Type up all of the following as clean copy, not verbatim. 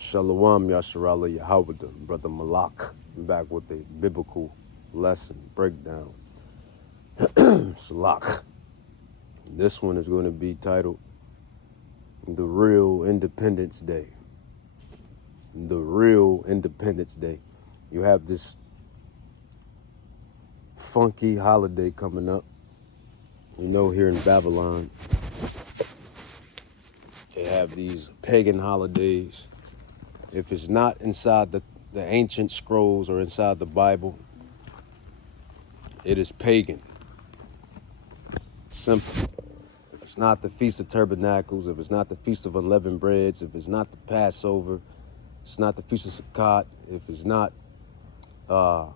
Shalom Yasharala Yahweh, Brother Malak, back with a biblical lesson breakdown. Salak. This one is going to be titled The Real Independence Day. The Real Independence Day. You have this funky holiday coming up. You know, here in Babylon, they have these pagan holidays. If it's not inside the ancient scrolls or inside the Bible, it is pagan. Simple. If it's not the Feast of Tabernacles, if it's not the Feast of Unleavened Breads, if it's not the Passover, it's not the Feast of Sukkot, if it's not the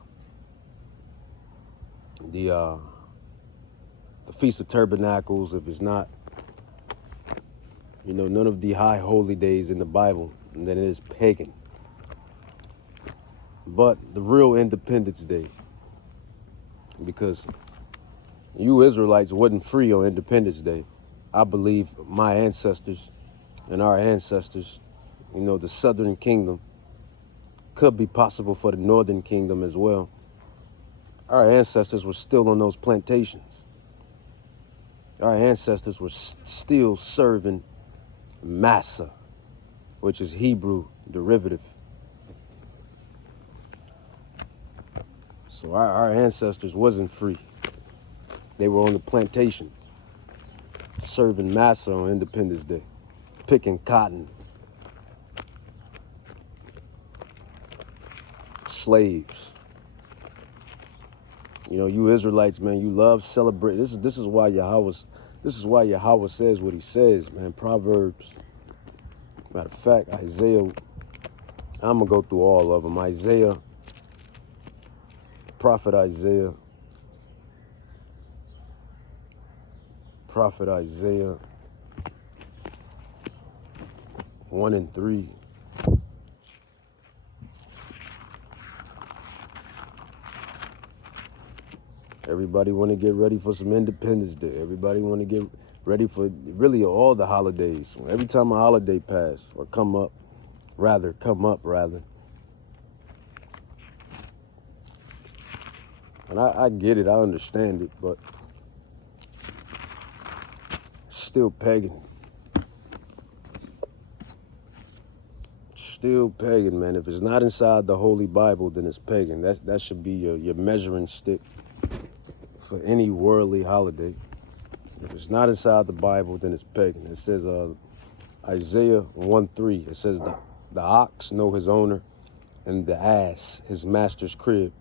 Feast of Tabernacles, if it's not, none of the high holy days in the Bible, then it is pagan. But the real Independence Day, because you Israelites wasn't free on Independence Day. I believe my ancestors and our ancestors, the Southern Kingdom, could be possible for the Northern Kingdom as well. Our ancestors were still on those plantations. Our ancestors were still serving massa, which is Hebrew derivative. So our ancestors wasn't free. They were on the plantation, serving massa on Independence Day, picking cotton. Slaves. You Israelites, man, you love celebrate. This is why Yahweh says what he says, man. Proverbs. Matter of fact, Isaiah. I'm gonna go through all of them. Isaiah. Prophet Isaiah. Prophet Isaiah 1 and 3. Everybody want to get ready for some Independence Day. Everybody want to get ready for really all the holidays. Every time a holiday pass or come up rather. And I get it, I understand it, but still pagan. Still pagan, man. If it's not inside the Holy Bible, then it's pagan. That should be your measuring stick for any worldly holiday. If it's not inside the Bible, then it's pagan. It says Isaiah 1:3. It says the ox know his owner, and the ass his master's crib,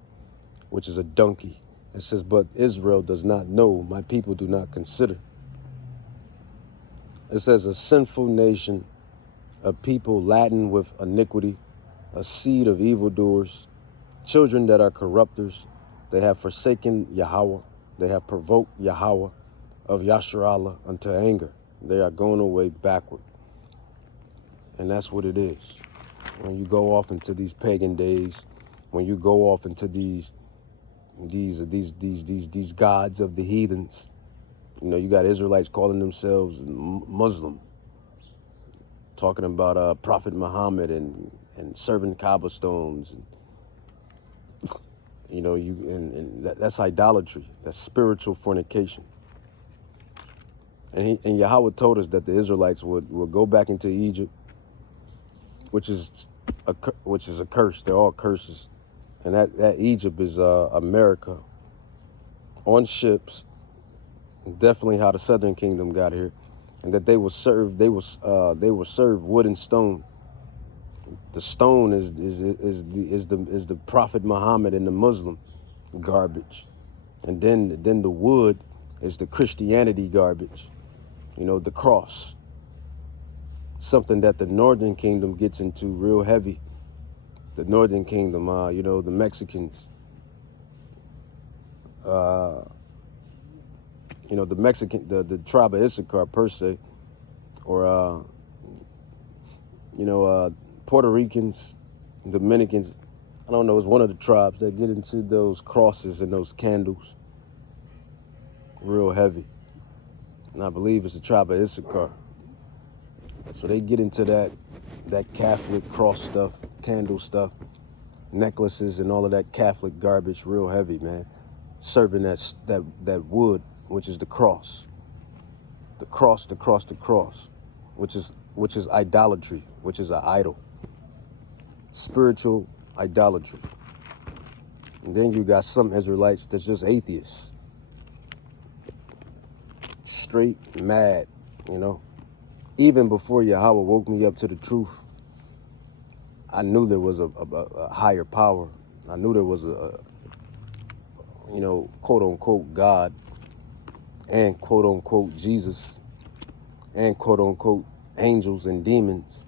which is a donkey. It says, but Israel does not know, my people do not consider. It says a sinful nation, a people laden with iniquity, a seed of evildoers, children that are corrupters. They have forsaken Yahweh. They have provoked Yahweh of Yasharallah unto anger. They are going away backward. And that's what it is. When you go off into these pagan days, when you go off into these gods of the heathens, you got Israelites calling themselves Muslim, talking about Prophet Muhammad and serving cobblestones, and that's idolatry. That's spiritual fornication. And Yahweh told us that the Israelites would go back into Egypt, which is a curse. They're all curses, and that Egypt is America, on ships. Definitely how the Southern Kingdom got here, and that they will serve wood and stone. The stone is the Prophet Muhammad and the Muslim garbage, and then the wood is the Christianity garbage. The cross, something that the Northern Kingdom gets into real heavy. The Northern Kingdom, the Mexicans, the tribe of Issachar per se, or Puerto Ricans, Dominicans. I don't know, it's one of the tribes that get into those crosses and those candles real heavy. And I believe it's the tribe of Issachar. So they get into that that Catholic cross stuff, candle stuff, necklaces, and all of that Catholic garbage real heavy, man. Serving that wood, which is the cross, which is idolatry, which is an idol, spiritual idolatry. And then you got some Israelites that's just atheists, straight mad, you know. Even before Yahweh woke me up to the truth, I knew there was a higher power. I knew there was a quote unquote God, and quote unquote Jesus, and quote unquote angels and demons.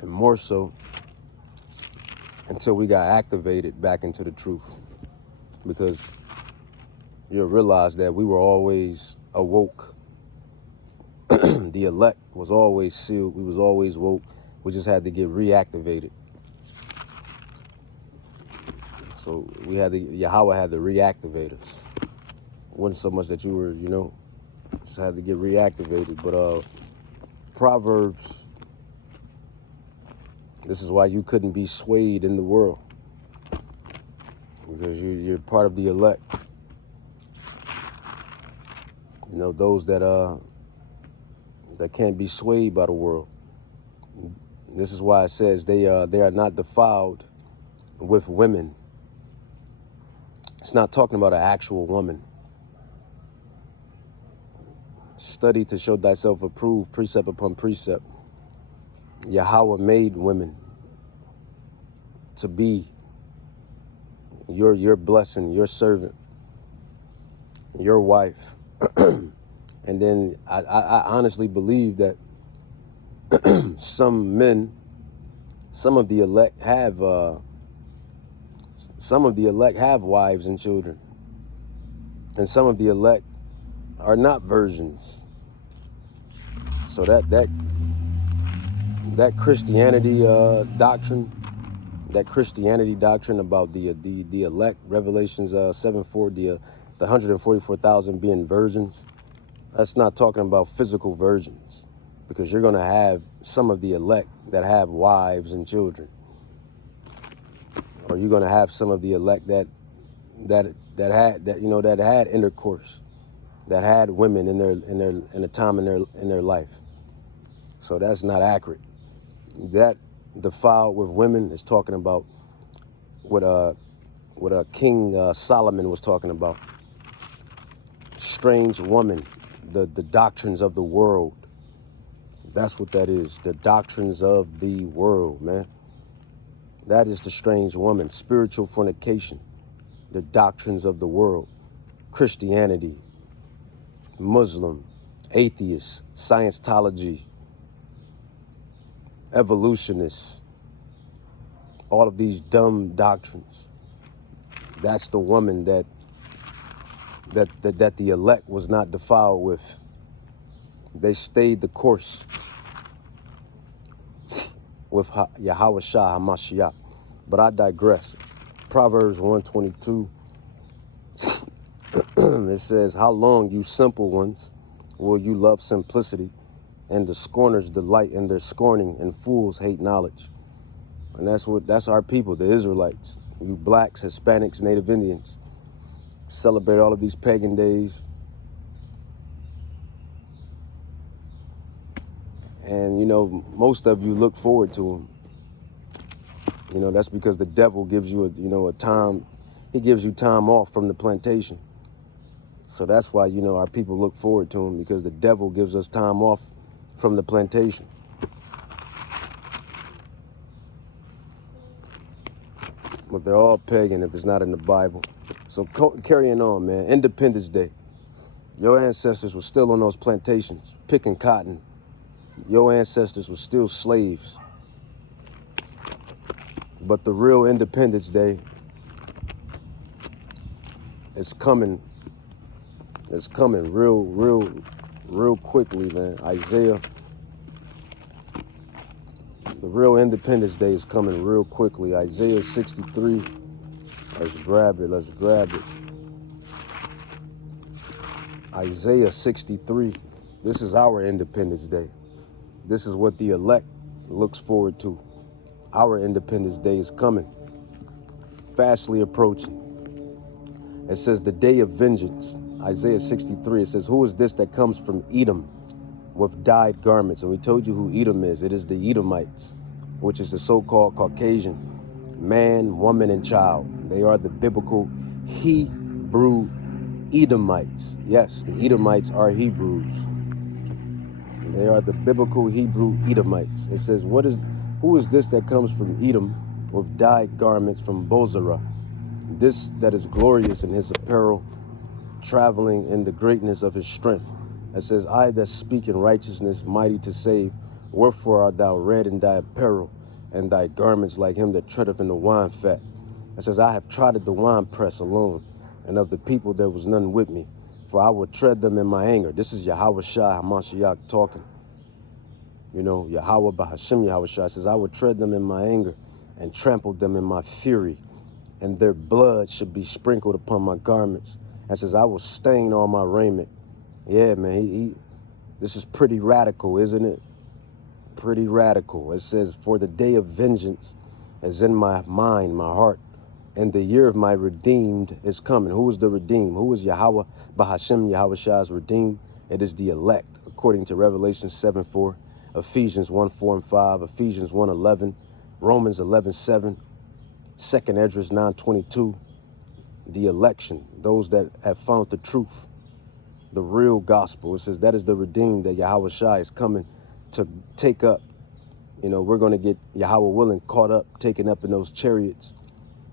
And more so until we got activated back into the truth. Because you'll realize that we were always awoke. The elect was always sealed. We was always woke. We just had to get reactivated. So Yahweh had to reactivate us. It wasn't so much that you were, just had to get reactivated. But Proverbs, this is why you couldn't be swayed in the world. Because you're part of the elect. Those that can't be swayed by the world. This is why it says they are not defiled with women. It's not talking about an actual woman. Study to show thyself approved, precept upon precept. Yahweh made women to be your blessing, your servant, your wife. And then I honestly believe that some of the elect have wives and children, and some of the elect are not virgins. So that Christianity doctrine, about the elect, Revelations 7:4, the 144,000 being virgins, that's not talking about physical virgins, because you're going to have some of the elect that have wives and children, or you're going to have some of the elect that had intercourse, that had women in a time in their life. So that's not accurate. That defiled with women is talking about what King Solomon was talking about. Strange woman, the doctrines of the world. That's what that is. The doctrines of the world, man. That is the strange woman. Spiritual fornication. The doctrines of the world. Christianity, Muslim, atheists, Scientology, evolutionists. All of these dumb doctrines. That's the woman that the elect was not defiled with. They stayed the course with Yahweh Shah HaMashiach. But I digress. Proverbs 122. It says, how long, you simple ones, will you love simplicity, and the scorners delight in their scorning, and fools hate knowledge. And that's our people, the Israelites. You blacks, Hispanics, Native Indians. Celebrate all of these pagan days. And, most of you look forward to them. That's because the devil gives you a time. He gives you time off from the plantation. So that's why, our people look forward to him, because the devil gives us time off from the plantation. But they're all pagan if it's not in the Bible. So carrying on, man. Independence Day. Your ancestors were still on those plantations, picking cotton. Your ancestors were still slaves. But the real Independence Day is coming. It's coming real quickly, man. Isaiah. The real Independence Day is coming real quickly. Isaiah 63. Let's grab it. Isaiah 63. This is our Independence Day. This is what the elect looks forward to. Our Independence Day is coming, fastly approaching. It says the day of vengeance. Isaiah 63, it says, who is this that comes from Edom with dyed garments? And we told you who Edom is. It is the Edomites, which is the so-called Caucasian man, woman, and child. They are the biblical Hebrew Edomites. Yes, the Edomites are Hebrews. They are the biblical Hebrew Edomites. It says, who is this that comes from Edom with dyed garments from Bozrah? This that is glorious in his apparel, traveling in the greatness of his strength. It says, I that speak in righteousness, mighty to save, wherefore art thou red in thy apparel, and thy garments like him that treadeth in the wine fat. It says, I have trodden the winepress alone, and of the people there was none with me, for I will tread them in my anger. This is Yahweh Shai HaMashiach talking. You know, Yahweh Bahashim Yahweh Shai says, I will tread them in my anger and trample them in my fury, and their blood should be sprinkled upon my garments. And says, I will stain all my raiment. Yeah, man, this is pretty radical, isn't it? Pretty radical. It says, for the day of vengeance is in my mind, my heart, and the year of my redeemed is coming. Who is the redeemed? Who is Yahweh Bahashim Yahweh Shai's redeemed? It is the elect, according to Revelation 7:4, Ephesians 1:4-5, Ephesians 1:11, Romans 11:7, 2nd Esdras 9:22. The election, those that have found the truth, the real gospel. It says that is the redeemed that Yahweh Shai is coming to take up. You know, we're going to get, Yahweh willing, caught up, taken up in those chariots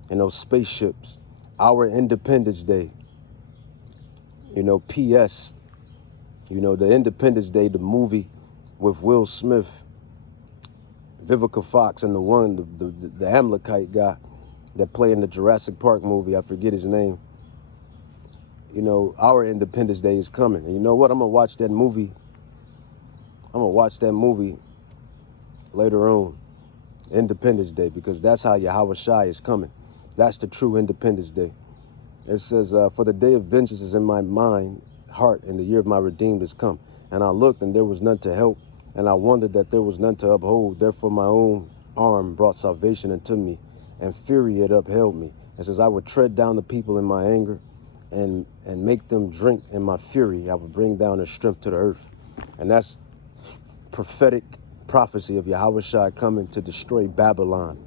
and those spaceships. Our Independence Day. You know, P.S. You know, the Independence Day, the movie with Will Smith, Vivica Fox, and the Amalekite guy that play in the Jurassic Park movie, I forget his name. You know, our Independence Day is coming. And you know what? I'm going to watch that movie. I'm going to watch that movie later on, Independence Day, because that's how Yahweh Shai is coming. That's the true Independence Day. It says, for the day of vengeance is in my mind, heart, and the year of my redeemed is come. And I looked, and there was none to help, and I wondered that there was none to uphold. Therefore my own arm brought salvation unto me, and fury it upheld me. It says, I would tread down the people in my anger and make them drink in my fury. I would bring down their strength to the earth. And that's prophetic prophecy of Yahweh Shai coming to destroy Babylon,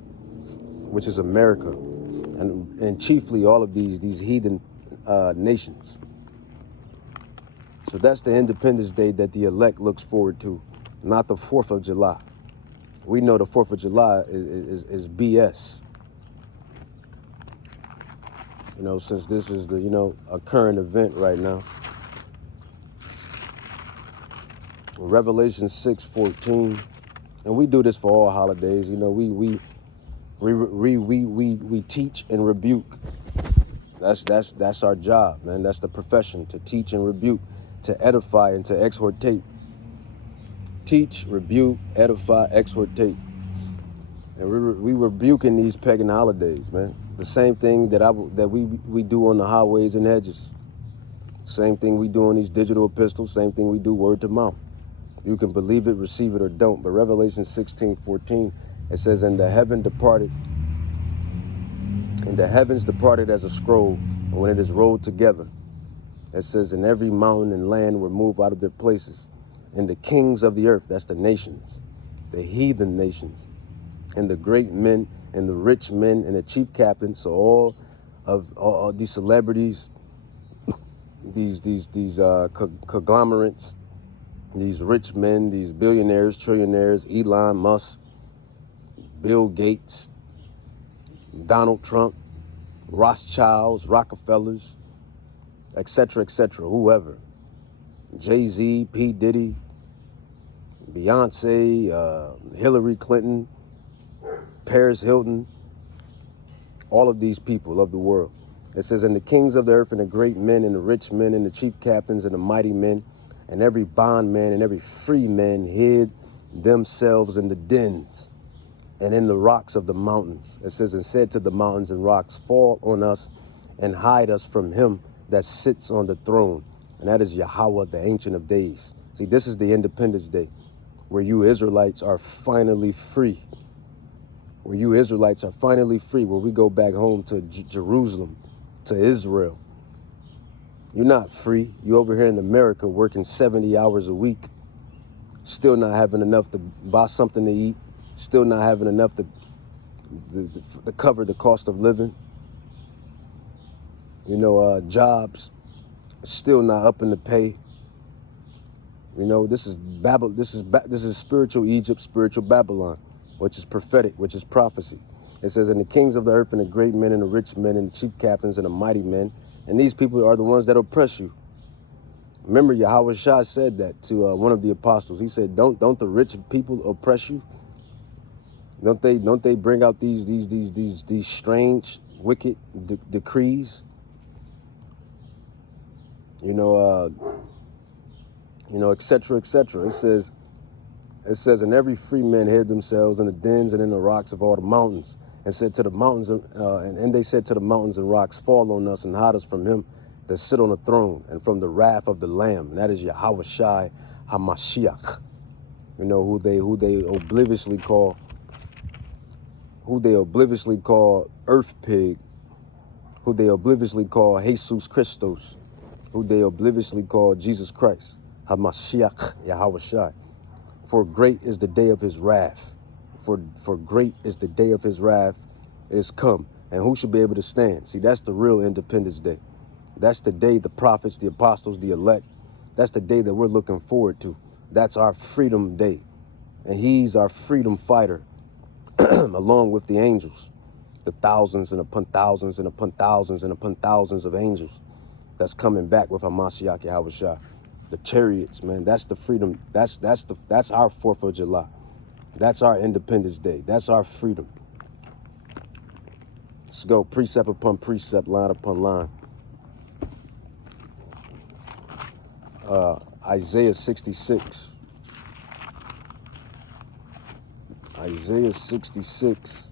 which is America, and chiefly all of these heathen nations. So that's the Independence Day that the elect looks forward to, not the 4th of July. We know the 4th of July is BS. You know, since this is the, you know, a current event right now. Revelation 6:14, and we do this for all holidays. You know, we teach and rebuke. That's our job, man. That's the profession, to teach and rebuke, to edify and to exhortate. Teach, rebuke, edify, exhortate. And we rebuking these pagan holidays, man. The same thing that we do on the highways and hedges. Same thing we do on these digital epistles. Same thing we do word to mouth. You can believe it, receive it, or don't. But Revelation 16:14, it says, and the heavens departed as a scroll when it is rolled together. It says, and every mountain and land were moved out of their places. And the kings of the earth, that's the nations, the heathen nations, and the great men and the rich men and the chief captains, so all these celebrities, these conglomerates, these rich men, these billionaires, trillionaires, Elon Musk, Bill Gates, Donald Trump, Rothschilds, Rockefellers, etc., whoever, Jay-Z, P. Diddy, Beyonce, Hillary Clinton, Paris Hilton, all of these people of the world. It says, and the kings of the earth and the great men and the rich men and the chief captains and the mighty men and every bondman and every free man hid themselves in the dens and in the rocks of the mountains. It says, and said to the mountains and rocks, fall on us and hide us from him that sits on the throne and that is Yahweh, the Ancient of Days. See, this is the Independence Day, where you Israelites are finally free. Where you Israelites are finally free, where we go back home to Jerusalem, to Israel. You're not free. You over here in America working 70 hours a week, still not having enough to buy something to eat, still not having enough to cover the cost of living. You know, jobs still not up in the pay. You know, this is This is spiritual Egypt, spiritual Babylon, which is prophetic, which is prophecy. It says, and the kings of the earth and the great men and the rich men and the chief captains and the mighty men, and these people are the ones that oppress you. Remember, Yahweh Shah said that to one of the apostles. He said, don't the rich people oppress you? Don't they bring out these strange, wicked decrees? You know, et cetera, et cetera. It says, and every free man hid themselves in the dens and in the rocks of all the mountains, and said to the mountains, and they said to the mountains and rocks, fall on us and hide us from him that sit on the throne and from the wrath of the Lamb. And that is Yahweh Shai HaMashiach. You know, who they obliviously call Earth Pig, who they obliviously call Jesus Christos, who they obliviously call Jesus Christ, HaMashiach, Yahweh Shai. For great is the day of his wrath. For great is the day of his wrath is come. And who should be able to stand? See, that's the real Independence Day. That's the day the prophets, the apostles, the elect, that's the day that we're looking forward to. That's our freedom day. And he's our freedom fighter, along with the angels, the thousands and upon thousands and upon thousands and upon thousands of angels that's coming back with Hamashiach Yahweh Shah. The chariots, man, that's the freedom. That's our 4th of July. That's our Independence Day. That's our freedom. Let's go precept upon precept, line upon line. Isaiah 66. Isaiah 66.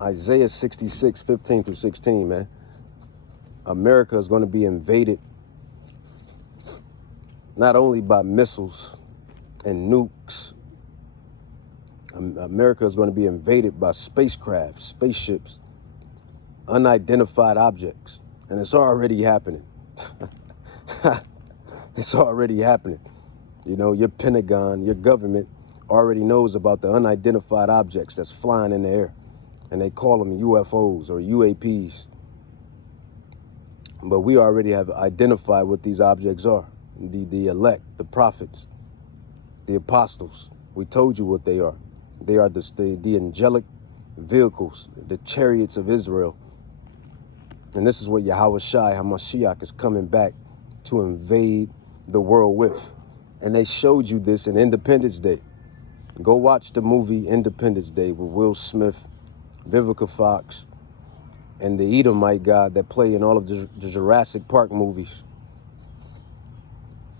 Isaiah 66, 15 through 16, man. America is going to be invaded not only by missiles and nukes. America is going to be invaded by spacecraft, spaceships, unidentified objects. And it's already happening. It's already happening. You know, your Pentagon, your government already knows about the unidentified objects that's flying in the air. And they call them UFOs or UAPs. But we already have identified what these objects are. The elect, the prophets, the apostles. We told you what they are. They are the angelic vehicles, the chariots of Israel. And this is what Yahweh Shai HaMashiach is coming back to invade the world with. And they showed you this in Independence Day. Go watch the movie Independence Day with Will Smith, Vivica Fox, and the Edomite god that play in all of the Jurassic Park movies.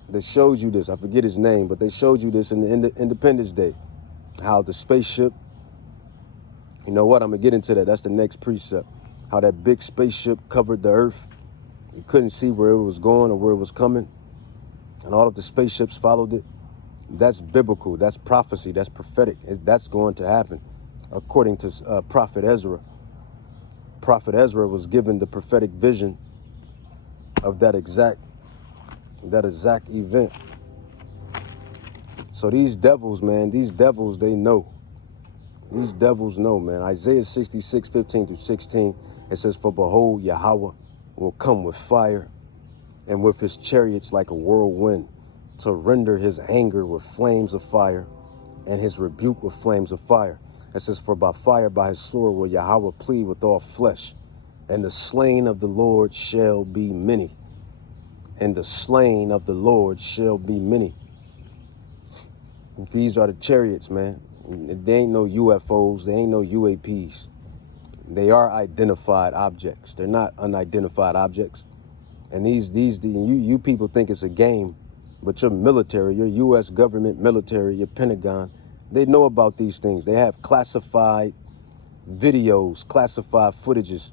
They showed you this. I forget his name, but they showed you this in the Independence Day. How the spaceship, you know what, I'm going to get into that. That's the next precept. How that big spaceship covered the earth. You couldn't see where it was going or where it was coming. And all of the spaceships followed it. That's biblical. That's prophecy. That's prophetic. That's going to happen. According to Prophet Ezra. Prophet Ezra was given the prophetic vision of that exact event. So these devils, man, they know. These devils know, man. Isaiah 66, 15 through 16, it says, for behold, Yahweh will come with fire and with his chariots like a whirlwind, to render his anger with flames of fire and his rebuke with flames of fire. It says, for by fire, by his sword will Yahweh plead with all flesh, and the slain of the Lord shall be many. And the slain of the Lord shall be many. These are the chariots, man. They ain't no UFOs. They ain't no UAPs. They are identified objects. They're not unidentified objects. And you people think it's a game, but your military, your U.S. government military, your Pentagon, they know about these things. They have classified videos, classified footages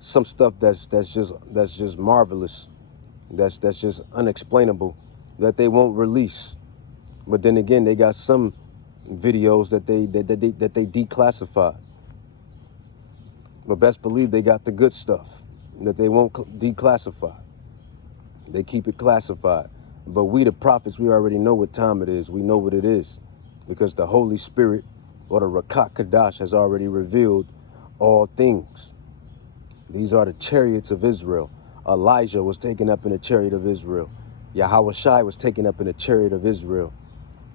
some stuff that's just marvelous, that's just unexplainable, that they won't release. But then again, they got some videos that they declassify. But best believe they got the good stuff that they won't declassify. They keep it classified. But we, the prophets, we already know what time it is. We know what it is, because the Holy Spirit, or the Rakat Kadash, has already revealed all things. These are the chariots of Israel. Elijah was taken up in a chariot of Israel. Yahweh Shai was taken up in a chariot of Israel.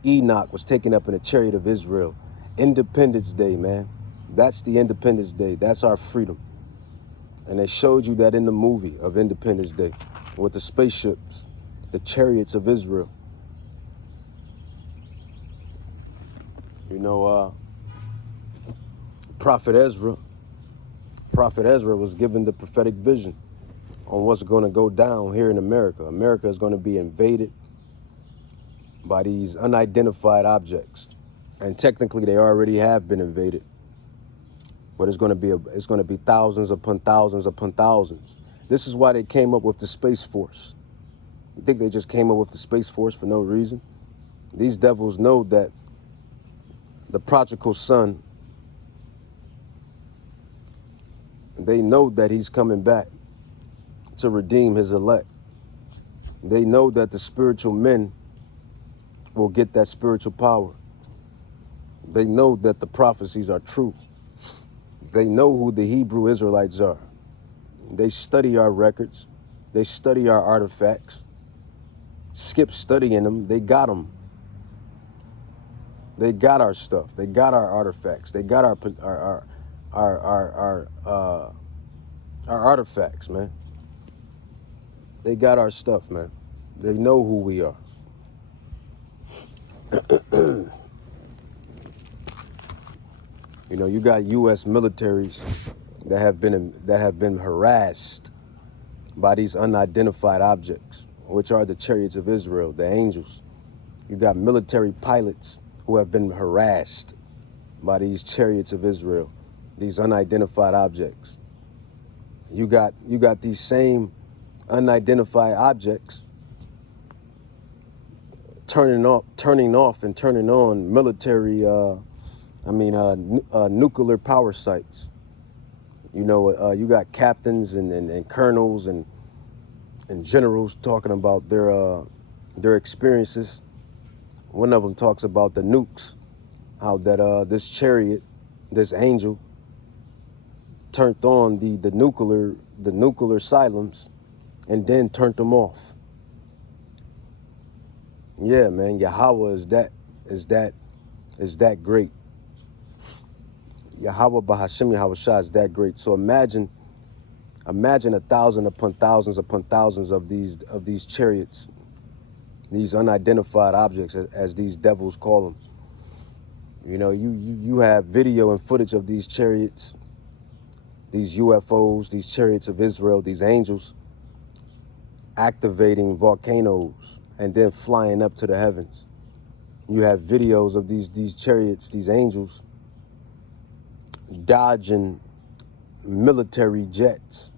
Enoch was taken up in a chariot of Israel. Independence Day, man. That's the Independence Day. That's our freedom. And they showed you that in the movie of Independence Day with the spaceships, the chariots of Israel. You know, Prophet Ezra was given the prophetic vision on what's going to go down here in America. America is going to be invaded by these unidentified objects. And technically they already have been invaded. But it's going to be thousands upon thousands upon thousands. This is why they came up with the Space Force. You think they just came up with the Space Force for no reason? These devils know that the prodigal son, they know that he's coming back to redeem his elect. They know that the spiritual men will get that spiritual power. They know that the prophecies are true. They know who the Hebrew Israelites are. They study our records. They study our artifacts. Skip studying them. They got them. They got our stuff. They got our artifacts. They got our artifacts, man. They got our stuff, man. They know who we are. You know, you got U.S. militaries that have been harassed by these unidentified objects, which are the chariots of Israel, the angels. You got military pilots who have been harassed by these chariots of Israel, these unidentified objects. You got these same unidentified objects turning off and turning on military nuclear power sites. You know, you got captains and colonels and generals talking about their experiences. One of them talks about the nukes, how that this chariot, this angel, turned on the nuclear silos and then turned them off. Yeah, man, Yahweh is that great. Yahweh Bahashim Yahweh Shah is that great. So imagine 1,000 upon thousands of these chariots, these unidentified objects, as these devils call them. You know, you have video and footage of these chariots, these UFOs, these chariots of Israel, these angels activating volcanoes and then flying up to the heavens. You have videos of these chariots, these angels, dodging military jets,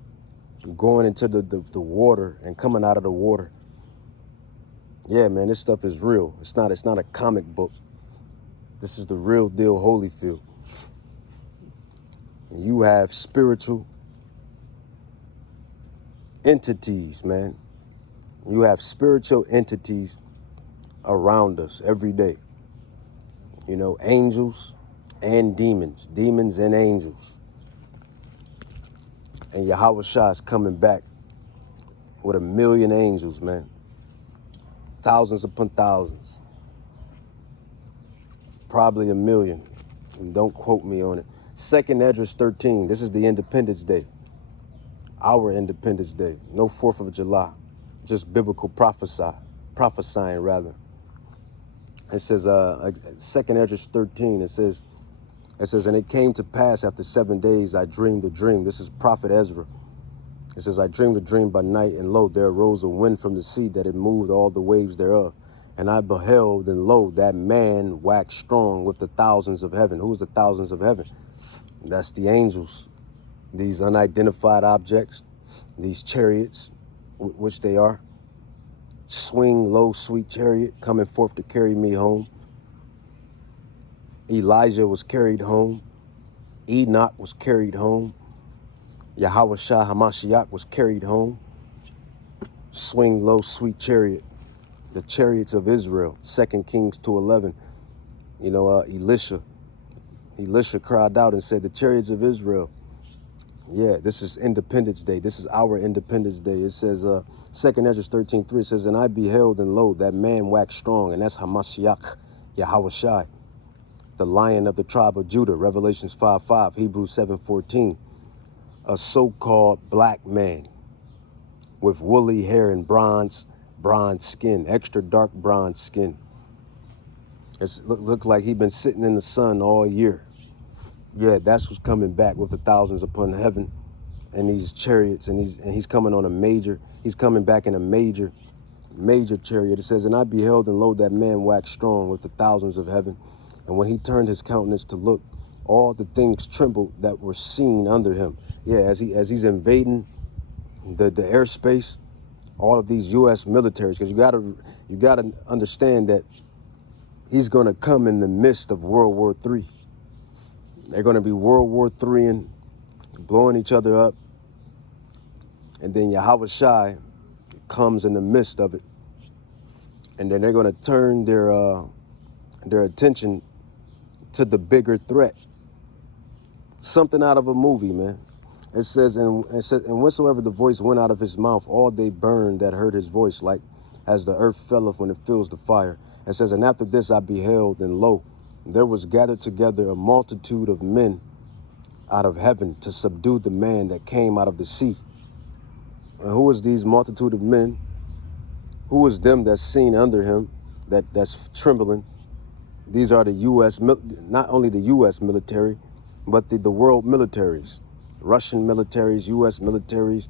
going into the water and coming out of the water. Yeah, man, this stuff is real. It's not a comic book. This is the real deal Holyfield. You have spiritual entities, man. You have spiritual entities around us every day. You know, angels and demons and angels. And Yahweh Shah is coming back with 1 million angels, man. Thousands upon thousands. Probably 1 million. And don't quote me on it. 2nd Esdras 13. This is the Independence Day. Our Independence Day. No 4th of July. Just biblical prophesying rather. It says, 2nd Esdras 13, it says, and it came to pass after 7 days I dreamed a dream. This is Prophet Ezra. It says, I dreamed a dream by night, and lo, there arose a wind from the sea that it moved all the waves thereof. And I beheld, and lo, that man waxed strong with the thousands of heaven. Who's the thousands of heaven? That's the angels these unidentified objects, these chariots, which they are. Swing low, sweet chariot, coming forth to carry me home. Elijah was carried home. Enoch was carried home. Yahweh Shah Hamashiach was carried home. Swing low, sweet chariot. The chariots of Israel, 2 Kings 2:11. Elisha cried out and said, the chariots of Israel. Yeah, this is Independence Day. This is our Independence Day. It says, 2 Ezra 13:3, it says, and I beheld, and lo, that man waxed strong, and that's Hamashiach, Yahweh Shai, the Lion of the tribe of Judah, Revelations 5:5, Hebrews 7:14, a so-called black man with woolly hair and bronze skin, extra dark bronze skin. It looked like he'd been sitting in the sun all year. Yeah, that's what's coming back with the thousands upon heaven and these chariots, and he's coming on a major, he's coming back in a major chariot. It says, and I beheld, and lo, that man waxed strong with the thousands of heaven. And when he turned his countenance to look, all the things trembled that were seen under him. Yeah, as he's invading the airspace, all of these U.S. militaries, because you gotta understand that he's gonna come in the midst of World War III. They're gonna be World War III and blowing each other up, and then Yahweh Shai comes in the midst of it, and then they're gonna turn their attention to the bigger threat. Something out of a movie, man. It says, and whensoever the voice went out of his mouth, all they burned that heard his voice, like as the earth felleth when it fills the fire. It says, and after this I beheld, and lo, there was gathered together a multitude of men out of heaven to subdue the man that came out of the sea. And who was these multitude of men? Who was them that's seen under him, that's trembling? These are the U.S., not only the U.S. military, but the world militaries. Russian militaries, U.S. militaries,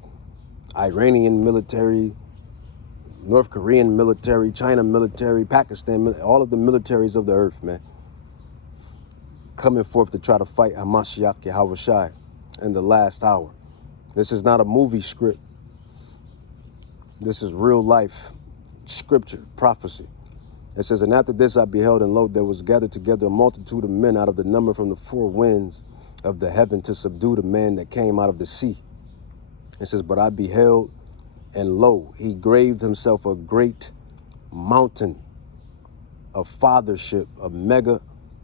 Iranian military, North Korean military, China military, Pakistan, all of the militaries of the earth, man, coming forth to try to fight Hamashiach Yahweh Shai in the last hour. This is not a movie script. This is real life scripture, prophecy. It says, and after this I beheld, and lo, there was gathered together a multitude of men out of the number from the four winds of the heaven to subdue the man that came out of the sea. It says, but I beheld, and lo, he graved himself a great mountain of fathership, a mega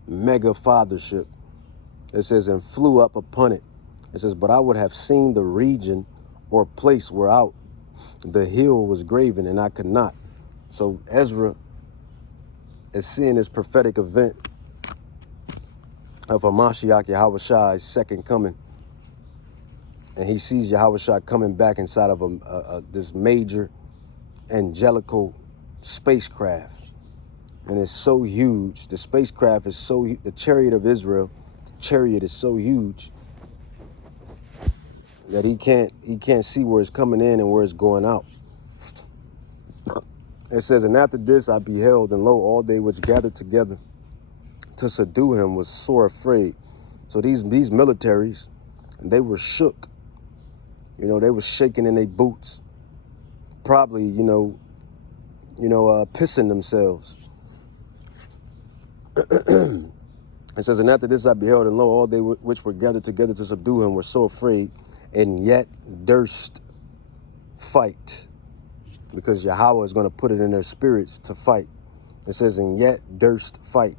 fathership. It says, and flew up upon it. It says, but I would have seen the region or place whereout the hill was graven, and I could not. So Ezra is seeing this prophetic event of Hamashiach Yahweh Shai's second coming. And he sees Yahweh Shai coming back inside of this major angelical spacecraft. And it's so huge. The spacecraft is so, the chariot of Israel, the chariot is so huge that he can't see where it's coming in and where it's going out. It says, and after this I beheld, and lo, all they which gathered together to subdue him was sore afraid. So these militaries, they were shook. They were shaking in their boots, probably, pissing themselves. It says, and after this I beheld, and lo, all they which were gathered together to subdue him were so afraid, and yet durst fight. Because Yahweh is going to put it in their spirits to fight. It says, and yet durst fight.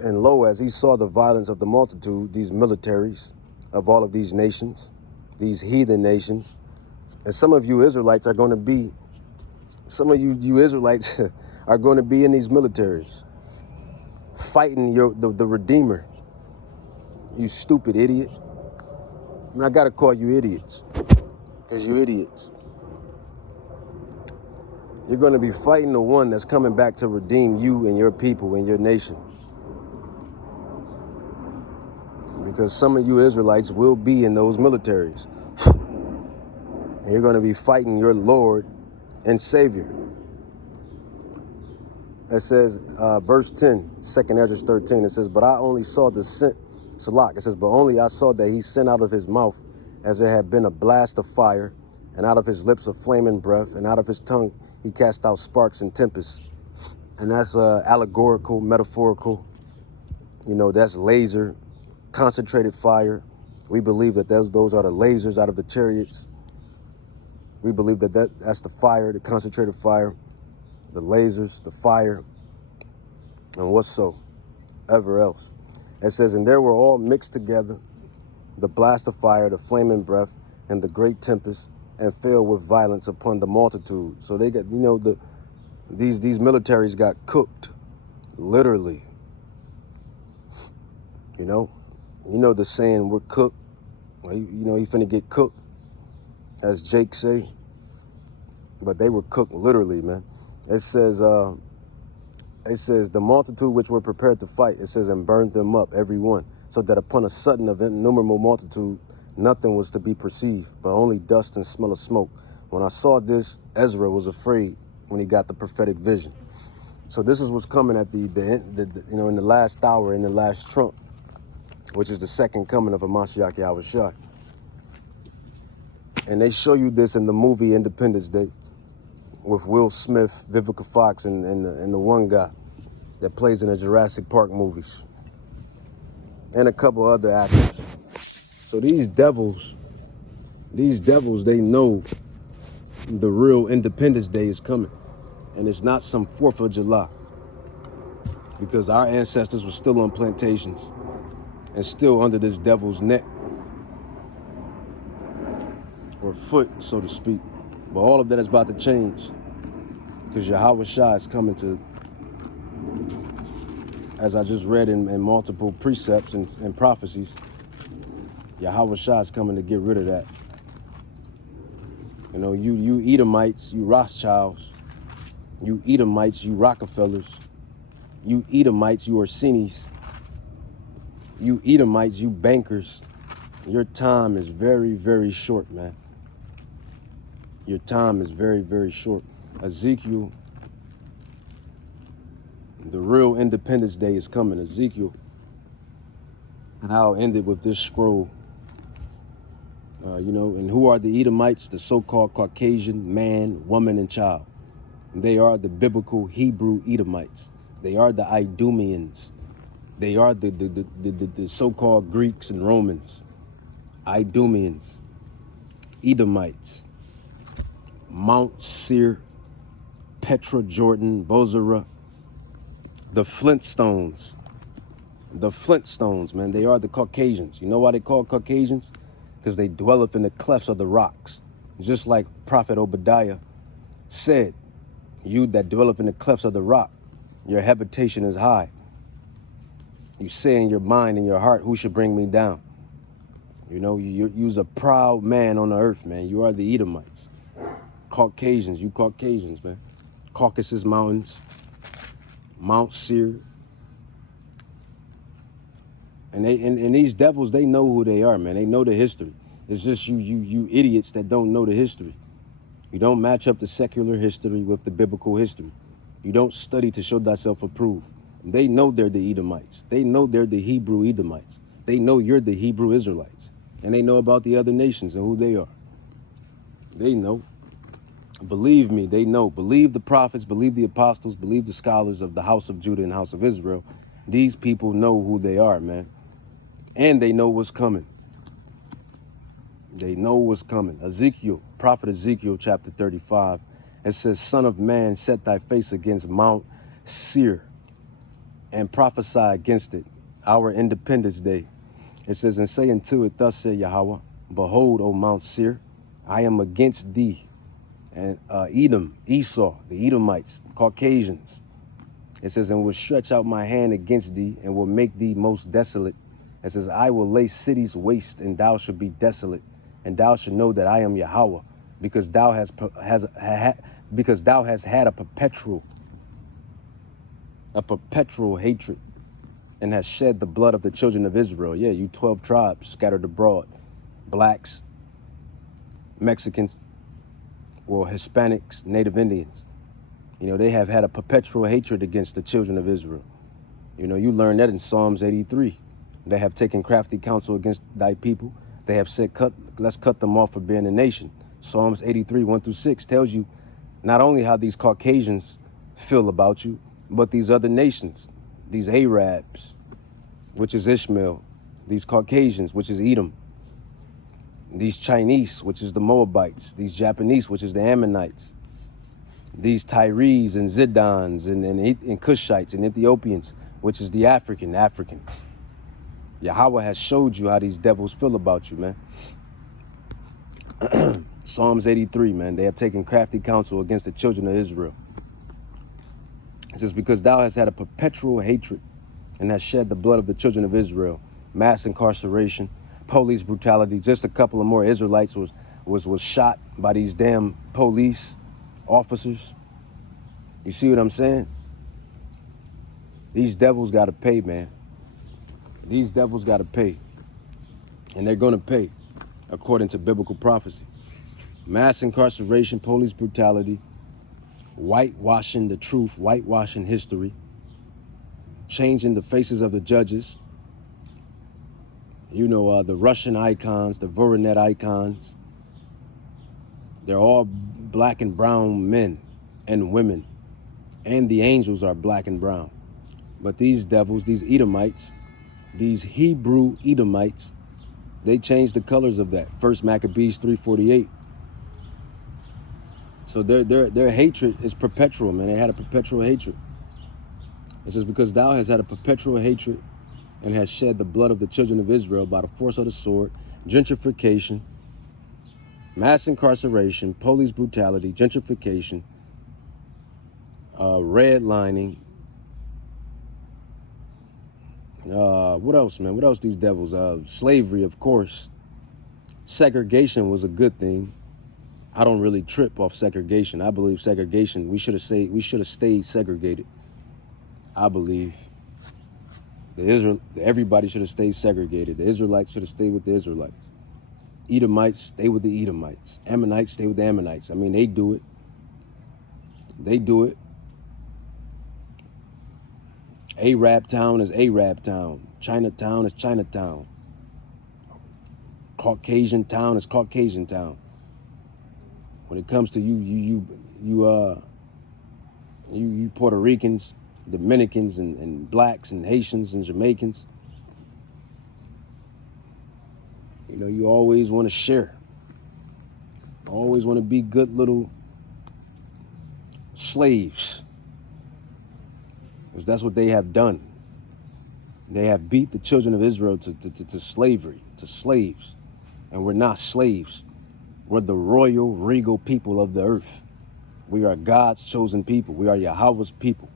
And lo, as he saw the violence of the multitude, these militaries of all of these nations, these heathen nations, and some of you Israelites are going to be, you Israelites are going to be in these militaries, fighting the Redeemer. You stupid idiot. I got to call you idiots, because you're idiots. You're going to be fighting the one that's coming back to redeem you and your people and your nation. Because some of you Israelites will be in those militaries. And you're going to be fighting your Lord and Savior. It says, verse 10, 2 Ezra 13, it says, but I only saw Salak, it says, but only I saw that he sent out of his mouth as it had been a blast of fire, and out of his lips a flaming breath, and out of his tongue he cast out sparks and tempests. And that's allegorical, metaphorical. You know, that's laser, concentrated fire. We believe that those are the lasers out of the chariots. We believe that that's the fire, the concentrated fire, the lasers, the fire, and whatsoever else. It says, and there were all mixed together, the blast of fire, the flaming breath, and the great tempest, and fell with violence upon the multitude. So they got, you know, these militaries got cooked, literally. You know the saying, we're cooked. Well, you know, you finna get cooked, as Jake say. But they were cooked literally, man. It says the multitude which were prepared to fight, it says, and burned them up, every one, so that upon a sudden of innumerable multitude, nothing was to be perceived, but only dust and smell of smoke. When I saw this, Ezra was afraid when he got the prophetic vision. So this is what's coming at the you know, in the last hour, in the last trump, which is the second coming of Hamashiach Yahushua. And they show you this in the movie Independence Day with Will Smith, Vivica Fox, and the one guy that plays in the Jurassic Park movies, and a couple other actors. So these devils, they know the real Independence Day is coming. And it's not some 4th of July. Because our ancestors were still on plantations and still under this devil's neck, or foot, so to speak. But all of that is about to change, because Yahushua is coming to, as I just read in multiple precepts and prophecies, Yahushua is coming to get rid of that. You know, you Edomites, you Rothschilds, you Edomites, you Rockefellers, you Edomites, you Orsinis, you Edomites, you bankers, your time is very, very short, man. Your time is very, very short. Ezekiel, the real Independence Day is coming. Ezekiel, and I'll end it with this scroll. You know, and who are the Edomites? The so-called Caucasian man, woman, and child. They are the biblical Hebrew Edomites. They are the Idumeans. They are the so-called Greeks and Romans. Idumeans, Edomites, Mount Seir, Petra, Jordan, Bozrah, the Flintstones. The Flintstones, man, they are the Caucasians. You know why they call Caucasians? Because they dwell up in the clefts of the rocks. Just like Prophet Obadiah said, you that dwell up in the clefts of the rock, your habitation is high. You say in your mind and your heart, who should bring me down? You know, you's a proud man on the earth, man. You are the Edomites. Caucasians, you Caucasians, man. Caucasus Mountains, Mount Seir. And these devils, they know who they are, man. They know the history. It's just you idiots that don't know the history. You don't match up the secular history with the biblical history. You don't study to show thyself approved. They know they're the Edomites. They know they're the Hebrew Edomites. They know you're the Hebrew Israelites. And they know about the other nations and who they are. They know. Believe me, they know. Believe the prophets, believe the apostles, believe the scholars of the house of Judah and house of Israel. These people know who they are, man. And they know what's coming. They know what's coming. Ezekiel, prophet Ezekiel, chapter 35. It says, Son of man, set thy face against Mount Seir and prophesy against it, our Independence Day. It says, and say unto it, thus said Yahweh, behold, O Mount Seir, I am against thee. And Edom, Esau, the Edomites, Caucasians. It says, and will stretch out my hand against thee and will make thee most desolate. It says, I will lay cities waste and thou shalt be desolate. And thou shalt know that I am Yahweh, because thou hast had a perpetual hatred and has shed the blood of the children of Israel. Yeah, you 12 tribes scattered abroad. Blacks, Mexicans, well, Hispanics, Native Indians. You know, they have had a perpetual hatred against the children of Israel. You know, you learn that in Psalms 83. They have taken crafty counsel against thy people. They have said, let's cut them off for being a nation. Psalms 83, 1-6 tells you not only how these Caucasians feel about you, but these other nations, these Arabs, which is Ishmael, these Caucasians, which is Edom, these Chinese, which is the Moabites, these Japanese, which is the Ammonites, these Tyrees and Zidans and Cushites and Ethiopians, which is the Africans. Yahweh has showed you how these devils feel about you, man. Psalms 83, man. They have taken crafty counsel against the children of Israel. It says, because thou hast had a perpetual hatred and hast shed the blood of the children of Israel, mass incarceration, police brutality. Just a couple of more Israelites was shot by these damn police officers. You see what I'm saying? These devils got to pay, man. These devils got to pay. And they're going to pay according to biblical prophecy. Mass incarceration, police brutality, whitewashing the truth, whitewashing history, changing the faces of the judges. You know, the Russian icons, the Voronet icons. They're all black and brown men and women. And the angels are black and brown. But these devils, these Edomites, these Hebrew Edomites, they changed the colors of that. 1 Maccabees 3:48. So their hatred is perpetual, man. They had a perpetual hatred. It says, because thou hast had a perpetual hatred and hast shed the blood of the children of Israel by the force of the sword, gentrification, mass incarceration, police brutality, gentrification, redlining. What else, man? What else these devils? Slavery, of course. Segregation was a good thing. I don't really trip off segregation. I believe segregation, we should have stayed segregated. I believe everybody should have stayed segregated. The Israelites should have stayed with the Israelites. Edomites, stay with the Edomites. Ammonites, stay with the Ammonites. I mean, they do it. They do it. Arab town is Arab town. Chinatown is Chinatown. Caucasian town is Caucasian town. When it comes to you Puerto Ricans, Dominicans, and blacks and Haitians and Jamaicans, you know, you always want to share. Always want to be good little slaves. Because that's what they have done. They have beat the children of Israel to slavery, to slaves. And we're not slaves. We're the royal, regal people of the earth. We are God's chosen people. We are Yahweh's people.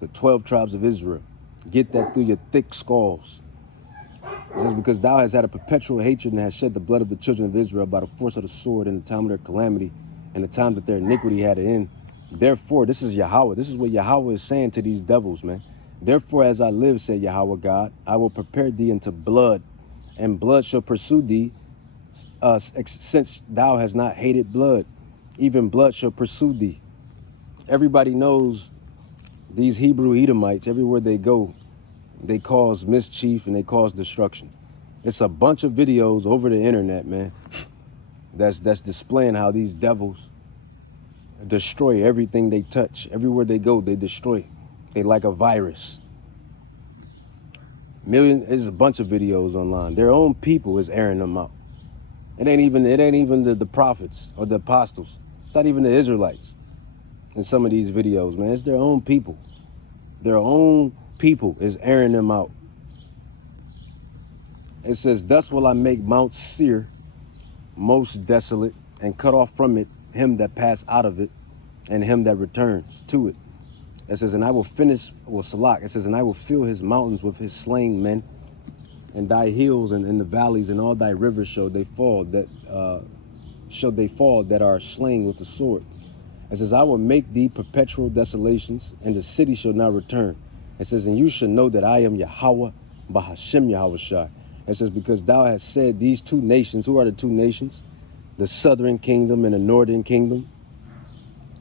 The 12 tribes of Israel. Get that through your thick skulls. It says, because thou hast had a perpetual hatred and hast shed the blood of the children of Israel by the force of the sword in the time of their calamity and the time that their iniquity had an end. Therefore, this is Yahweh. This is what Yahweh is saying to these devils, man. Therefore, as I live, said Yahweh God, I will prepare thee into blood, and blood shall pursue thee, since thou hast not hated blood. Even blood shall pursue thee. Everybody knows these Hebrew Edomites, everywhere they go, they cause mischief and they cause destruction. It's a bunch of videos over the internet, man, that's displaying how these devils destroy everything they touch. Everywhere they go, they destroy. They like a virus. There's a bunch of videos online. Their own people is airing them out. It ain't even the prophets or the apostles. It's not even the Israelites in some of these videos, man. It's their own people. Their own people is airing them out. It says, thus will I make Mount Seir most desolate, and cut off from it him that passed out of it, and him that returns to it. It says, and I will finish, Salak, it says, and I will fill his mountains with his slain men, and thy hills and in the valleys and all thy rivers shall they fall that are slain with the sword. It says, I will make thee perpetual desolations, and the city shall not return. It says, and you shall know that I am Yahweh, Bahashem Yahushai. It says, because thou hast said these two nations. Who are the two nations? The southern kingdom and the northern kingdom.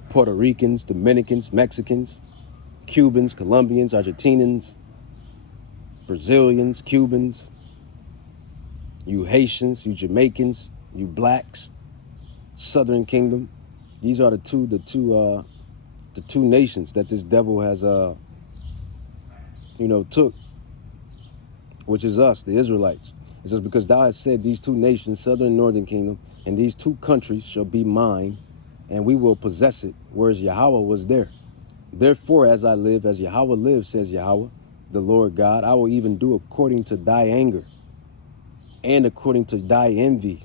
Puerto Ricans, Dominicans, Mexicans, Cubans, Colombians, Argentinians, Brazilians, Cubans, you Haitians, you Jamaicans, you blacks, Southern Kingdom. These are the two nations that this devil has took, which is us, the Israelites. It says, because thou hast said, these two nations, Southern and Northern Kingdom, and these two countries shall be mine, and we will possess it, whereas Yahweh was there. Therefore, as I live, as Yahweh lives, says Yahweh, the Lord God, I will even do according to thy anger and according to thy envy,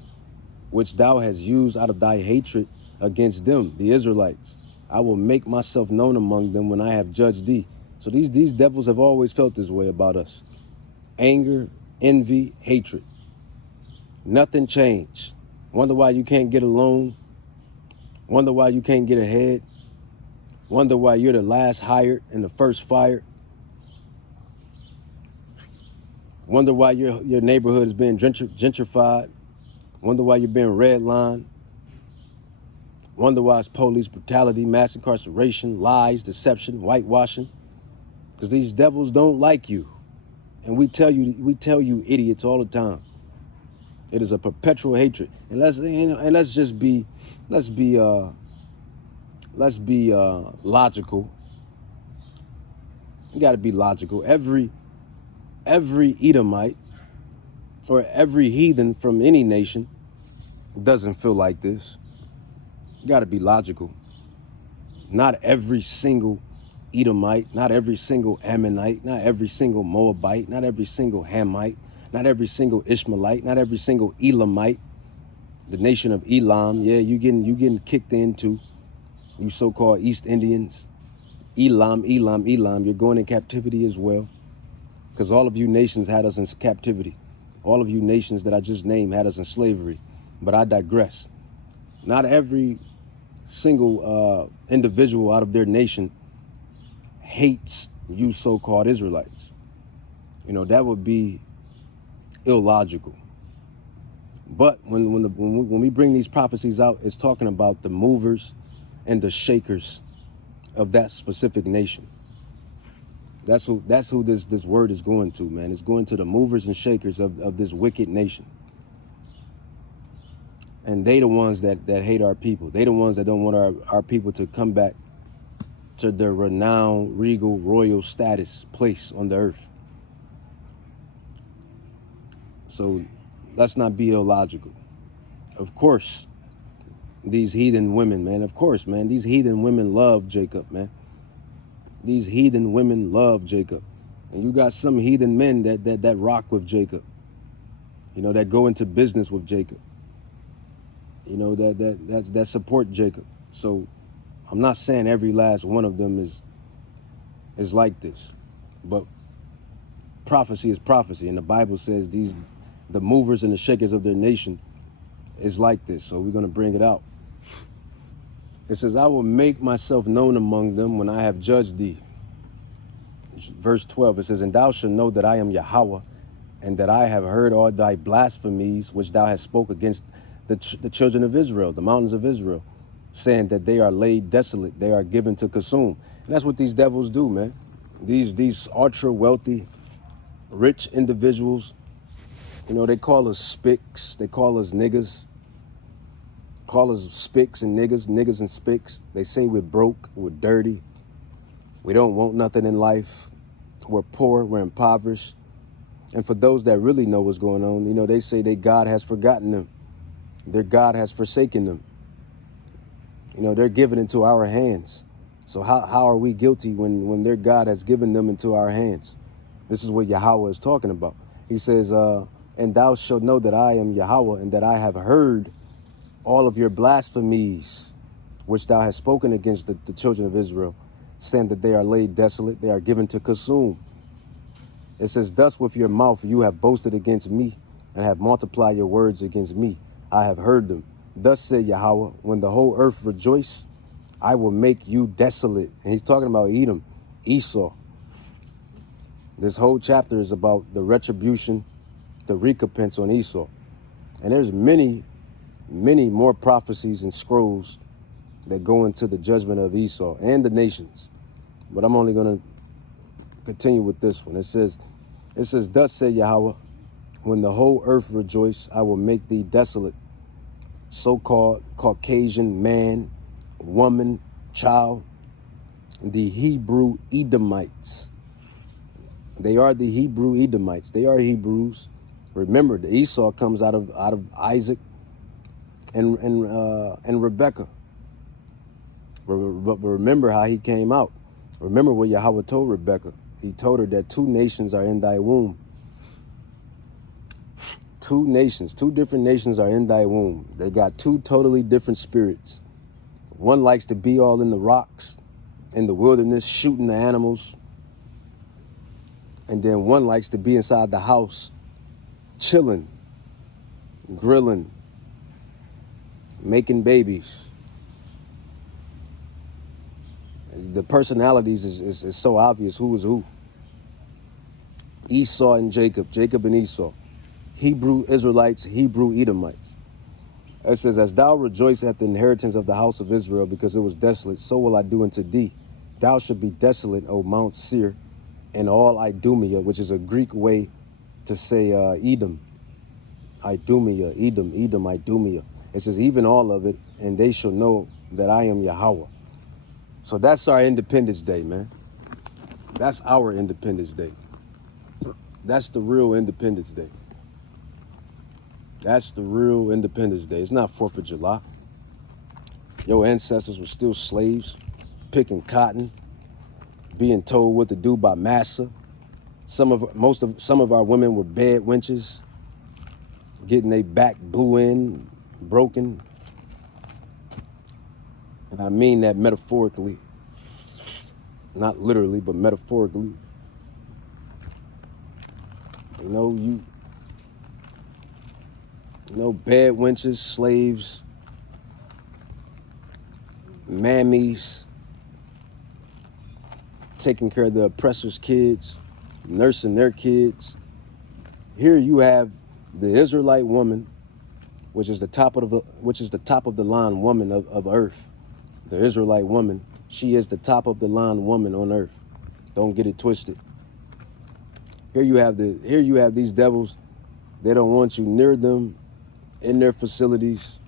which thou hast used out of thy hatred against them, the Israelites. I will make myself known among them when I have judged thee. So these devils have always felt this way about us. Anger, envy, hatred. Nothing changed. Wonder why you can't get a loan. Wonder why you can't get ahead. Wonder why you're the last hired and the first fired. Wonder why your neighborhood is being gentrified. Wonder why you're being redlined. Wonder why it's police brutality, mass incarceration, lies, deception, whitewashing. Because these devils don't like you. And we tell you idiots all the time. It is a perpetual hatred. And let's be logical. You got to be logical. Every Edomite or every heathen from any nation doesn't feel like this. You got to be logical. Not every single Edomite, not every single Ammonite, not every single Moabite, not every single Hamite, not every single Ishmaelite, not every single Elamite, the nation of Elam. Yeah, you getting kicked into, you so-called East Indians. Elam, you're going in captivity as well. Because all of you nations had us in captivity. All of you nations that I just named had us in slavery. But I digress. Not every single individual out of their nation hates you so-called Israelites. That would be illogical. But when we bring these prophecies out, it's talking about the movers and the shakers of that specific nation. That's who this word is going to, man. It's going to the movers and shakers of this wicked nation. And they the ones that hate our people. They the ones that don't want our people to come back to their renowned, regal, royal status, place on the earth. So let's not be illogical. Of course, these heathen women, man. Of course, man. These heathen women love Jacob, man. These heathen women love Jacob. And you got some heathen men that rock with Jacob. That go into business with Jacob. That support Jacob. So I'm not saying every last one of them is like this. But prophecy is prophecy. And the Bible says the movers and the shakers of their nation is like this. So we're going to bring it out. It says, I will make myself known among them when I have judged thee. Verse 12, it says, and thou shalt know that I am Yahweh, and that I have heard all thy blasphemies which thou hast spoke against the children of Israel, the mountains of Israel, saying that they are laid desolate, they are given to consume. And that's what these devils do, man. These ultra wealthy, rich individuals, they call us spics, they call us niggas. Call us spics and niggas and spics. They say we're broke, we're dirty. We don't want nothing in life. We're poor, we're impoverished. And for those that really know what's going on, they say that God has forgotten them. Their God has forsaken them. They're given into our hands. So how are we guilty when their God has given them into our hands? This is what Yahweh is talking about. He says, and thou shalt know that I am Yahweh, and that I have heard all of your blasphemies, which thou hast spoken against the children of Israel, saying that they are laid desolate, they are given to consume. It says, thus with your mouth you have boasted against me, and have multiplied your words against me. I have heard them. Thus said Yahweh, when the whole earth rejoice, I will make you desolate. And he's talking about Edom, Esau. This whole chapter is about the retribution, the recompense on Esau. And there's many more prophecies and scrolls that go into the judgment of Esau and the nations. But I'm only going to continue with this one. It says, It says, thus said Yahweh, when the whole earth rejoice, I will make thee desolate. So-called Caucasian man, woman, child, the Hebrew Edomites. They are the Hebrew Edomites. They are Hebrews. Remember, the Esau comes out of Isaac and Rebekah. But remember how he came out. Remember what Yahweh told Rebekah. He told her that 2 nations are in thy womb. 2 nations, 2 different nations are in thy womb. They got 2 totally different spirits. One likes to be all in the rocks, in the wilderness, shooting the animals. And then one likes to be inside the house, chilling, grilling, making babies. The personalities is so obvious who is who. Esau and Jacob, Jacob and Esau. Hebrew Israelites, Hebrew Edomites. It says, as thou rejoice at the inheritance of the house of Israel, because it was desolate, so will I do unto thee. Thou shalt be desolate, O Mount Seir, and all Idumea, which is a Greek way to say Edom. Idumea, Edom, Idumea. It says, even all of it, and they shall know that I am Yahweh. So that's our Independence Day, man. That's our Independence Day. That's the real Independence Day. That's the real Independence Day. It's not 4th of July. Your ancestors were still slaves, picking cotton, being told what to do by massa. Some of our women were bed wenches, getting their back blew in, broken. And I mean that metaphorically. Not literally, but metaphorically. You know, bed wenches, slaves, mammies, taking care of the oppressor's kids, nursing their kids. Here you have the Israelite woman, which is the top of the line woman of earth. The Israelite woman, she is the top of the line woman on earth. Don't get it twisted. Here you have these devils. They don't want you near them, in their facilities.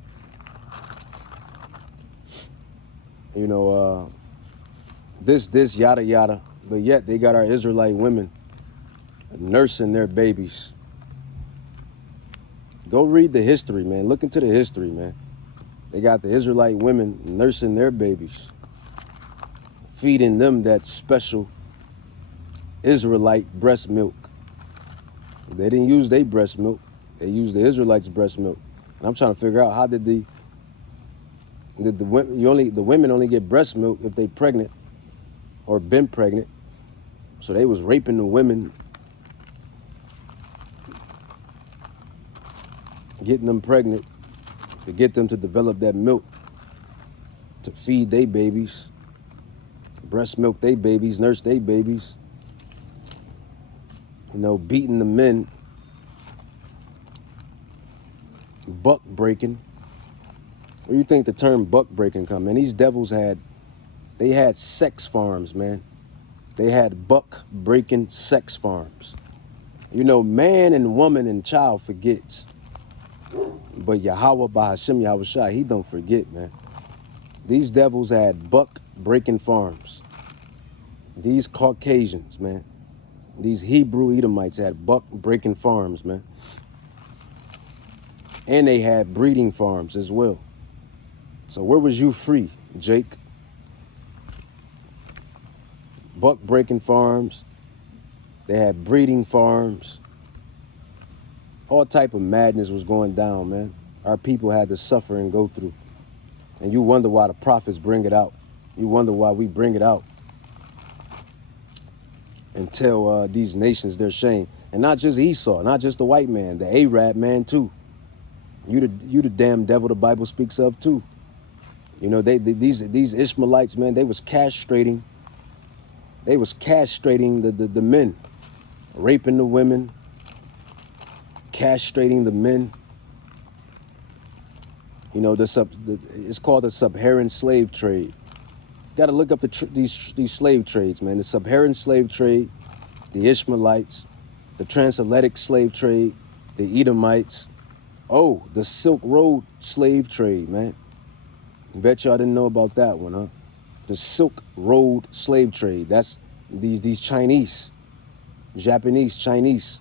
This yada yada. But yet they got our Israelite women nursing their babies. Go read the history, man. Look into the history, man. They got the Israelite women nursing their babies, feeding them that special Israelite breast milk. They didn't use their breast milk. They used the Israelites' breast milk. And I'm trying to figure out, how did the women only get breast milk if they pregnant or been pregnant. So they was raping the women, getting them pregnant to get them to develop that milk to feed their babies, breast milk their babies, nurse their babies. Beating the men, buck breaking. Where do you think the term buck breaking come? Man, these devils had sex farms, man. They had buck breaking sex farms. Man and woman and child forgets. But Yahweh by Hashem Yahweh Shai, he don't forget, man. These devils had buck breaking farms. These Caucasians, man. These Hebrew Edomites had buck breaking farms, man. And they had breeding farms as well. So where was you free, Jake? Buck breaking farms. They had breeding farms. All type of madness was going down, man. Our people had to suffer and go through. And you wonder why the prophets bring it out. You wonder why we bring it out and tell these nations their shame. And not just Esau, not just the white man, the Arab man too. You the damn devil the Bible speaks of too. These Ishmaelites, man, they was castrating the men, raping the women, castrating the men. It's called the Sub-Saharan slave trade. Got to look up these slave trades, man. The Sub-Saharan slave trade, the Ishmaelites, the transatlantic slave trade, the Edomites. Oh, the Silk Road slave trade, man. Bet y'all didn't know about that one, huh? The Silk Road slave trade. That's these Chinese, Japanese, Chinese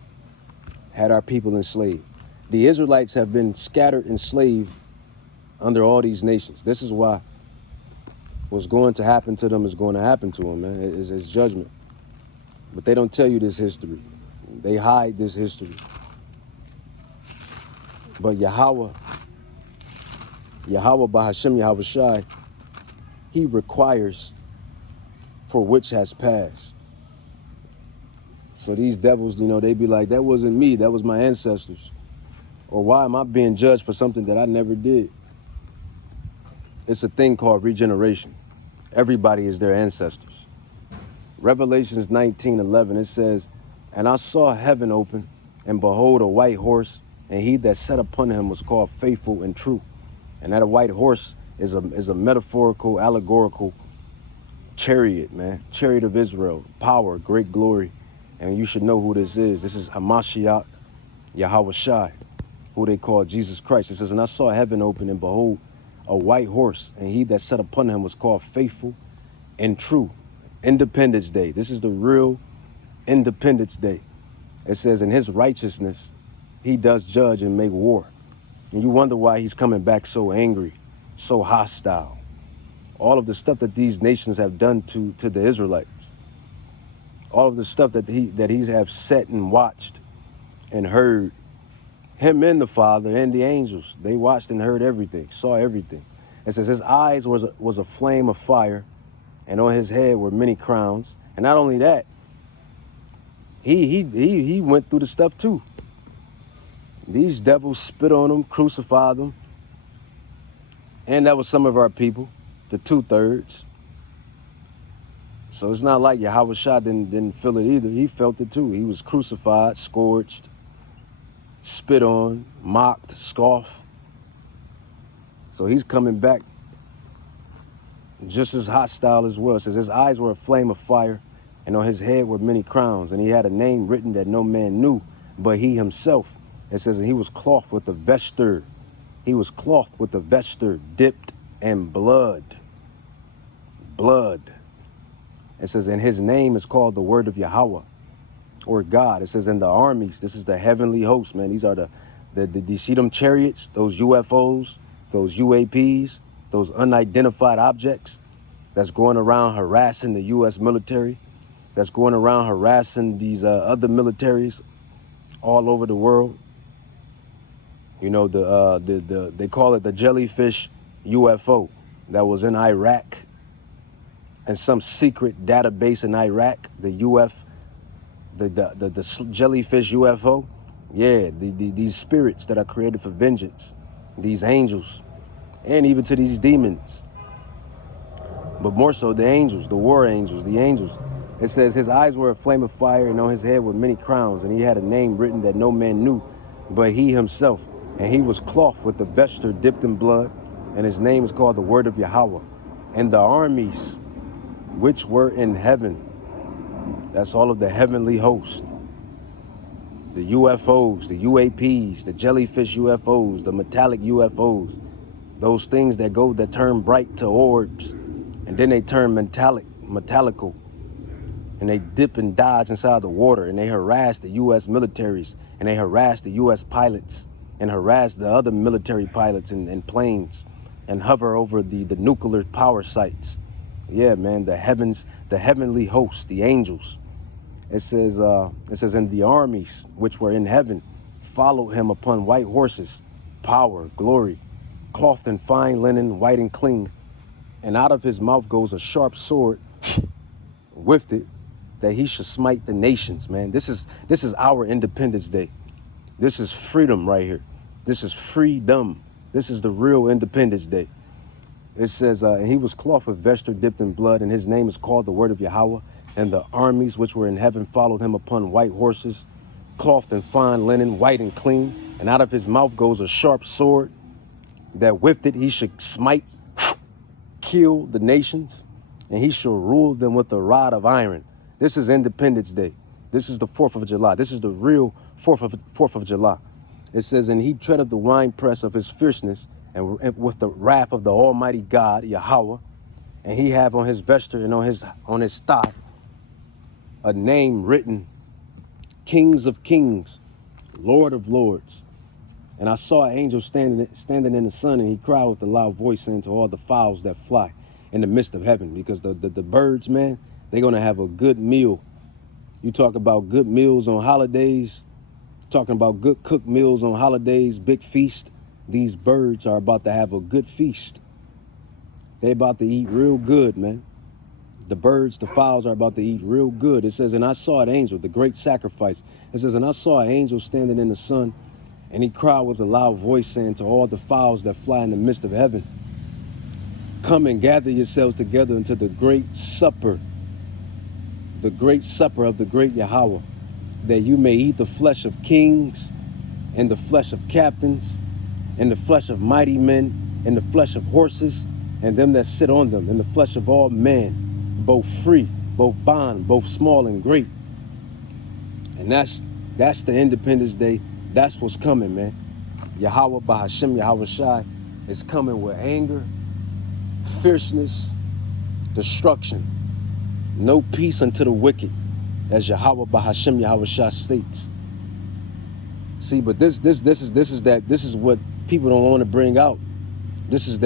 had our people enslaved. The Israelites have been scattered enslaved under all these nations. This is why what's going to happen to them is going to happen to them, man. It's judgment. But they don't tell you this history. They hide this history. But Yahweh Bahashem Yahweh Shai, he requires for which has passed. So these devils, they be like, that wasn't me, that was my ancestors. Or why am I being judged for something that I never did? It's a thing called regeneration. Everybody is their ancestors. Revelations 19:11, it says, and I saw heaven open, and behold, a white horse, and he that sat upon him was called Faithful and True. And that white horse is a metaphorical, allegorical chariot, man. Chariot of Israel, power, great glory. And you should know who this is. This is Hamashiach Yahweh Shai, who they call Jesus Christ. It says, and I saw heaven open, and behold, a white horse, and he that sat upon him was called Faithful and True. Independence Day. This is the real Independence Day. It says, in his righteousness, he does judge and make war. And you wonder why he's coming back so angry, so hostile. All of the stuff that these nations have done to the Israelites. All of the stuff that he have sat and watched and heard. Him and the Father and the angels, they watched and heard everything, saw everything. It says his eyes was a flame of fire, and on his head were many crowns. And not only that, he went through the stuff too. These devils spit on him, crucified them. And that was some of our people, the 2/3. So it's not like Yahweh Shah didn't feel it either. He felt it too. He was crucified, scourged, spit on, mocked, scoffed. So he's coming back just as hostile as well. It says his eyes were a flame of fire, and on his head were many crowns, and he had a name written that no man knew, but he himself. It says, and he was clothed with a vesture. He was clothed with a vesture dipped in blood. Blood. It says, and his name is called the Word of Yahweh, or God. It says, in the armies, this is the heavenly host, man. These are the you see them chariots, those UFOs, those UAPs, those unidentified objects that's going around harassing the U.S. military, that's going around harassing these other militaries all over the world. They call it the jellyfish UFO that was in Iraq, and some secret database in Iraq, the jellyfish UFO. Yeah, these spirits that are created for vengeance, these angels, and even to these demons. But more so the angels, the war angels, the angels. It says his eyes were a flame of fire, and on his head were many crowns, and he had a name written that no man knew, but he himself. And he was clothed with the vesture dipped in blood, and his name is called the Word of Yahweh. And the armies which were in heaven, that's all of the heavenly host, the UFOs, the UAPs, the jellyfish UFOs, the metallic UFOs, those things that turn bright to orbs, and then they turn metallical, and they dip and dodge inside the water, and they harass the U.S. militaries, and they harass the U.S. pilots, and harass the other military pilots and planes, and hover over the nuclear power sites. Yeah, man, the heavenly host, the angels. It says, and the armies which were in heaven followed him upon white horses, power, glory, clothed in fine linen, white and clean. And out of his mouth goes a sharp sword, with it, that he should smite the nations, man. This is our Independence Day. This is freedom right here. This is freedom. This is the real Independence Day. It says, and he was clothed with vesture dipped in blood, and his name is called the Word of Yahweh. And the armies which were in heaven followed him upon white horses, clothed in fine linen, white and clean. And out of his mouth goes a sharp sword, that with it he should smite, kill the nations, and he shall rule them with a rod of iron. This is Independence Day. This is the 4th of July. This is the real 4th of July. It says, and he treadeth the winepress of his fierceness, and with the wrath of the Almighty God, Yahweh, and he have on his vesture and on his thigh a name written, Kings of Kings, Lord of Lords. And I saw an angel standing in the sun, and he cried with a loud voice, saying to all the fowls that fly in the midst of heaven, because the birds, man, they're going to have a good meal. You talk about good meals on holidays, talking about good cooked meals on holidays, big feast. These birds are about to have a good feast. They're about to eat real good, man. The birds, the fowls are about to eat real good. It says, and I saw an angel, the great sacrifice. It says, and I saw an angel standing in the sun, and he cried with a loud voice, saying to all the fowls that fly in the midst of heaven, come and gather yourselves together into the great supper of the great Yahweh, that you may eat the flesh of kings, and the flesh of captains, and the flesh of mighty men, and the flesh of horses, and them that sit on them, and the flesh of all men, both free, both bond, both small and great. And that's the Independence Day. That's what's coming, man. Yahweh Bahashem, Yahweh Shai is coming with anger, fierceness, destruction. No peace unto the wicked, as Yahweh Bahashem, Yahweh Shai states. See, but this is what people don't want to bring out. This is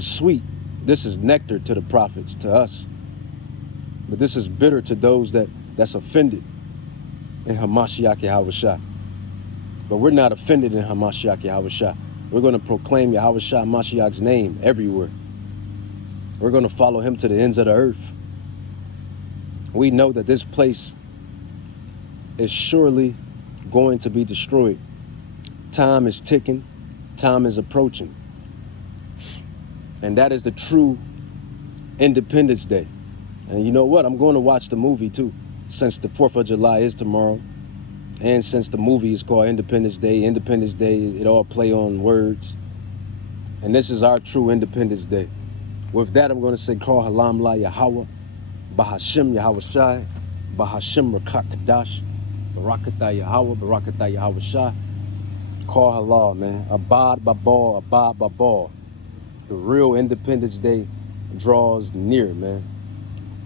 sweet. This is nectar to the prophets, to us. But this is bitter to those that's offended in Hamashiach Yahweh Shai. But we're not offended in Hamashiach Yahweh Shai. We're going to proclaim Yahweh Shai Mashiach's name everywhere. We're going to follow him to the ends of the earth. We know that this place is surely going to be destroyed. Time is ticking. Time is approaching. And that is the true Independence Day. And you know what? I'm going to watch the movie too, since the 4th of July is tomorrow. And since the movie is called Independence Day, it all play on words. And this is our true Independence Day. With that, I'm going to say, Call Halam La Yahweh, Bahashem Yahweh Shai, Bahashem Rakak Kadash, Barakatah Yahweh, Barakatah Yahweh Shai. Call Halal, man. Abad Babal, Abad Babal. The real Independence Day draws near, man.